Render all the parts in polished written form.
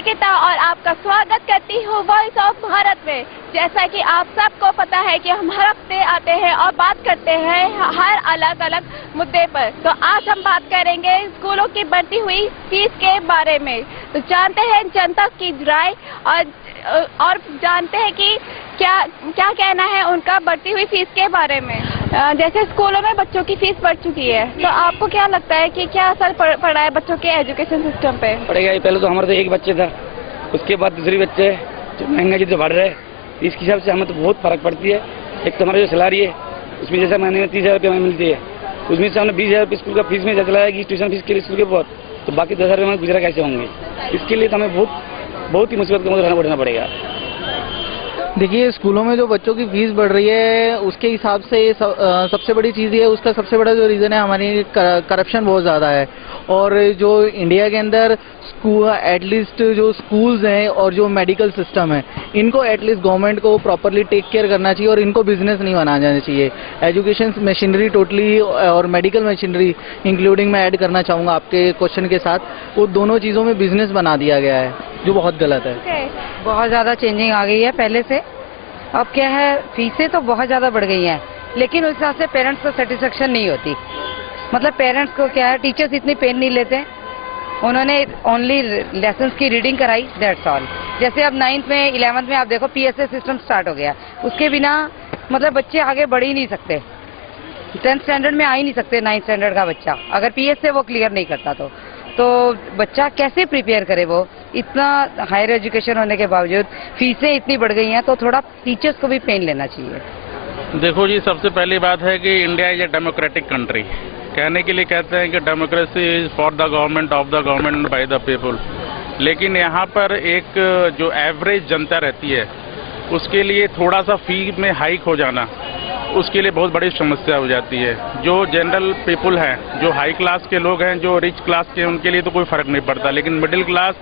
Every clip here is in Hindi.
निकिता और आपका स्वागत करती हूँ वॉइस ऑफ भारत में। जैसा कि आप सबको पता है कि हम हर हफ्ते आते हैं और बात करते हैं हर अलग अलग मुद्दे पर। तो आज हम बात करेंगे स्कूलों की बढ़ती हुई फीस के बारे में। तो जानते हैं जनता की राय और जानते हैं कि क्या कहना है उनका बढ़ती हुई फीस के बारे में। जैसे स्कूलों में बच्चों की फीस बढ़ चुकी है, तो आपको क्या लगता है कि क्या असर पड़ा है बच्चों के एजुकेशन सिस्टम पे? पड़ेगा ही। पहले तो हमारे तो एक बच्चे था, उसके बाद दूसरी बच्चे, जो महंगाई जो बढ़ रहा है इसके हिसाब से हमें तो बहुत फर्क पड़ती है। एक तो हमारी जो सैलरी है उसमें जैसे महीने में 30,000 रुपये हमें मिलती है, उसमें से हमने 20,000 रुपये स्कूल का फीस में चला है कि ट्यूशन फीस के लिए स्कूल के बहुत, तो बाकी 10,000 रुपये में गुजरा कैसे होंगे? इसके लिए तो हमें बहुत ही मुसीबत का मुझे पड़ना पड़ेगा। देखिए, स्कूलों में जो बच्चों की फीस बढ़ रही है उसके हिसाब से सबसे बड़ी चीज़ ये है, उसका सबसे बड़ा जो रीज़न है हमारी करप्शन बहुत ज़्यादा है। और जो इंडिया के अंदर एटलीस्ट जो स्कूल्स हैं और जो मेडिकल सिस्टम है, इनको एटलीस्ट गवर्नमेंट को प्रॉपरली टेक केयर करना चाहिए और इनको बिजनेस नहीं बनाना जाना चाहिए। एजुकेशन मशीनरी टोटली और मेडिकल मशीनरी इंक्लूडिंग मैं ऐड करना चाहूँगा आपके क्वेश्चन के साथ, वो दोनों चीज़ों में बिजनेस बना दिया गया है, जो बहुत गलत है। बहुत ज़्यादा चेंजिंग आ गई है पहले से। अब क्या है, फीसें तो बहुत ज़्यादा बढ़ गई हैं, लेकिन उस हिसाब से पेरेंट्स को सेटिस्फेक्शन नहीं होती। मतलब पेरेंट्स को क्या है, टीचर्स इतनी पेन नहीं लेते, उन्होंने ओनली लेसन्स की रीडिंग कराई, दैट्स ऑल। जैसे अब 9th में 11th में आप देखो PSA सिस्टम स्टार्ट हो गया, उसके बिना मतलब बच्चे आगे बढ़ ही नहीं सकते। 10th स्टैंडर्ड में आ ही नहीं सकते 9th स्टैंडर्ड का बच्चा, अगर PSA वो क्लियर नहीं करता तो बच्चा कैसे प्रिपेयर करे? वो इतना हायर एजुकेशन होने के बावजूद फीसें इतनी बढ़ गई हैं, तो थोड़ा टीचर्स को भी पेन लेना चाहिए। देखो जी, सबसे पहली बात है कि India is a democratic country. कहने के लिए कहते हैं कि democracy is for the government, of the government, by the people. लेकिन यहाँ पर एक जो एवरेज जनता रहती है उसके लिए थोड़ा सा फी में हाइक हो जाना उसके लिए बहुत बड़ी समस्या हो जाती है। जो जनरल पीपल हैं, जो हाई क्लास के लोग हैं, जो रिच क्लास के, उनके लिए तो कोई फर्क नहीं पड़ता, लेकिन मिडिल क्लास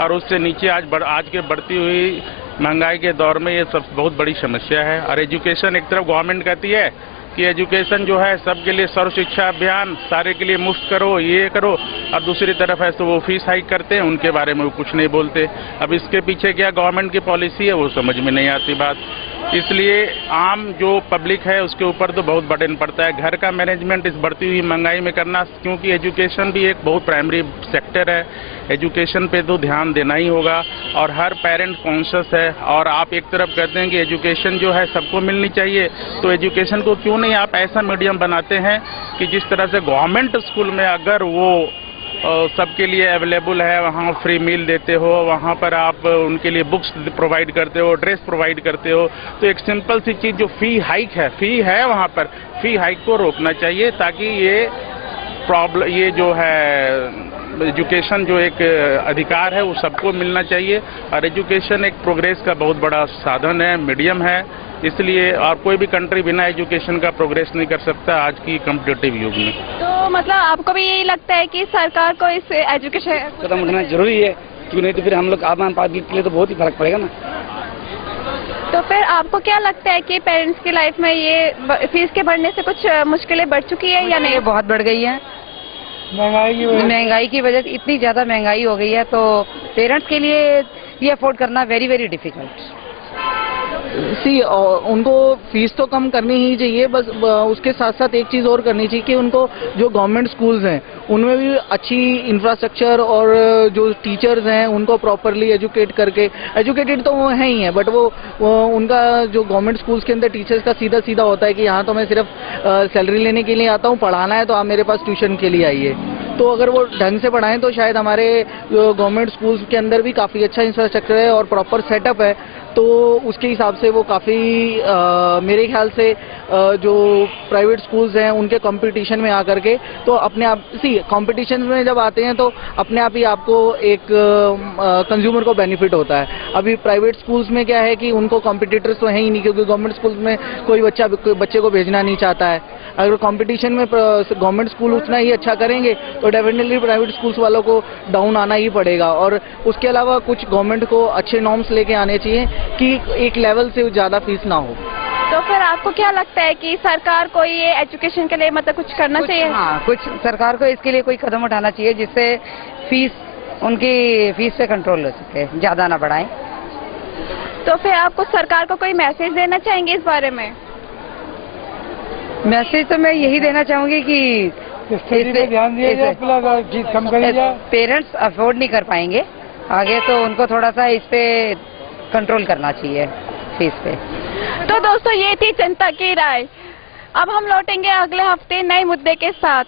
और उससे नीचे आज के बढ़ती हुई महंगाई के दौर में ये सब बहुत बड़ी समस्या है। और एजुकेशन, एक तरफ गवर्नमेंट कहती है कि एजुकेशन जो है सबके लिए सर्व शिक्षा अभियान, सारे के लिए मुफ्त करो, ये करो, और दूसरी तरफ है तो वो फीस हाइक करते हैं, उनके बारे में वो कुछ नहीं बोलते। अब इसके पीछे क्या गवर्नमेंट की पॉलिसी है वो समझ में नहीं आती बात। इसलिए आम जो पब्लिक है उसके ऊपर तो बहुत बर्डन पड़ता है घर का मैनेजमेंट इस बढ़ती हुई महंगाई में करना, क्योंकि एजुकेशन भी एक बहुत प्राइमरी सेक्टर है। एजुकेशन पे तो ध्यान देना ही होगा और हर पेरेंट कॉन्शियस है। और आप एक तरफ कहते हैं कि एजुकेशन जो है सबको मिलनी चाहिए, तो एजुकेशन को क्यों नहीं आप ऐसा मीडियम बनाते हैं कि जिस तरह से गवर्नमेंट स्कूल में अगर वो सबके लिए अवेलेबल है, वहाँ फ्री मील देते हो, वहाँ पर आप उनके लिए बुक्स प्रोवाइड करते हो, ड्रेस प्रोवाइड करते हो, तो एक सिंपल सी चीज़ जो फी है वहाँ पर फी हाइक को रोकना चाहिए, ताकि ये जो है एजुकेशन जो एक अधिकार है वो सबको मिलना चाहिए। और एजुकेशन एक प्रोग्रेस का बहुत बड़ा साधन है, मीडियम है, इसलिए और कोई भी कंट्री बिना एजुकेशन का प्रोग्रेस नहीं कर सकता आज की कॉम्पिटिटिव युग में। तो मतलब आपको भी यही लगता है कि सरकार को इस एजुकेशन कदम उठाना जरूरी है, क्योंकि नहीं तो फिर हम लोग आम पब्लिक के लिए तो बहुत ही फर्क पड़ेगा ना। तो फिर आपको क्या लगता है कि पेरेंट्स की लाइफ में ये फीस के बढ़ने से कुछ मुश्किलें बढ़ चुकी है या नहीं? बहुत बढ़ गई है, महंगाई की वजह से इतनी ज्यादा महंगाई हो गई है, तो पेरेंट्स के लिए ये अफोर्ड करना वेरी वेरी डिफिकल्ट। उनको फीस तो कम करनी ही चाहिए, बस उसके साथ साथ एक चीज़ और करनी चाहिए कि उनको जो गवर्नमेंट स्कूल्स हैं उनमें भी अच्छी इंफ्रास्ट्रक्चर और जो टीचर्स हैं उनको प्रॉपरली एजुकेटेड तो वो हैं ही हैं, बट वो उनका जो गवर्नमेंट स्कूल्स के अंदर टीचर्स का सीधा सीधा होता है कि यहाँ तो मैं सिर्फ सैलरी लेने के लिए आता हूँ, पढ़ाना है तो आप मेरे पास ट्यूशन के लिए आइए। तो अगर वो ढंग से पढ़ाएं तो शायद हमारे गवर्नमेंट स्कूल्स के अंदर भी काफ़ी अच्छा इंफ्रास्ट्रक्चर है और प्रॉपर सेटअप है, तो उसके हिसाब से वो काफ़ी मेरे ख्याल से जो प्राइवेट स्कूल्स हैं उनके कंपटीशन में आकर के तो अपने आप कंपटीशन में जब आते हैं तो अपने आप ही आपको एक कंज्यूमर को बेनिफिट होता है। अभी प्राइवेट स्कूल्स में क्या है कि उनको कॉम्पिटिटर्स तो हैं ही नहीं, क्योंकि गवर्नमेंट स्कूल्स में कोई बच्चे को भेजना नहीं चाहता है। अगर कंपटीशन में गवर्नमेंट स्कूल उतना ही अच्छा करेंगे तो डेफिनेटली प्राइवेट स्कूल्स वालों को डाउन आना ही पड़ेगा। और उसके अलावा कुछ गवर्नमेंट को अच्छे नॉर्म्स लेके आने चाहिए कि एक लेवल से ज़्यादा फीस ना हो। तो फिर आपको क्या लगता है कि सरकार को ये एजुकेशन के लिए मतलब कुछ करना चाहिए? हाँ, कुछ सरकार को इसके लिए कोई कदम उठाना चाहिए जिससे फीस उनकी फीस पे कंट्रोल हो सके, ज़्यादा ना बढ़ाएं। तो फिर आपको सरकार को कोई मैसेज देना चाहेंगे इस बारे में? मैसेज तो मैं यही देना चाहूंगी कि ध्यान दिया जाए, फीस कम करी जाए। पेरेंट्स अफोर्ड नहीं कर पाएंगे आगे, तो उनको थोड़ा सा इस पे कंट्रोल करना चाहिए फीस पे। तो दोस्तों ये थी जनता की राय। अब हम लौटेंगे अगले हफ्ते नए मुद्दे के साथ।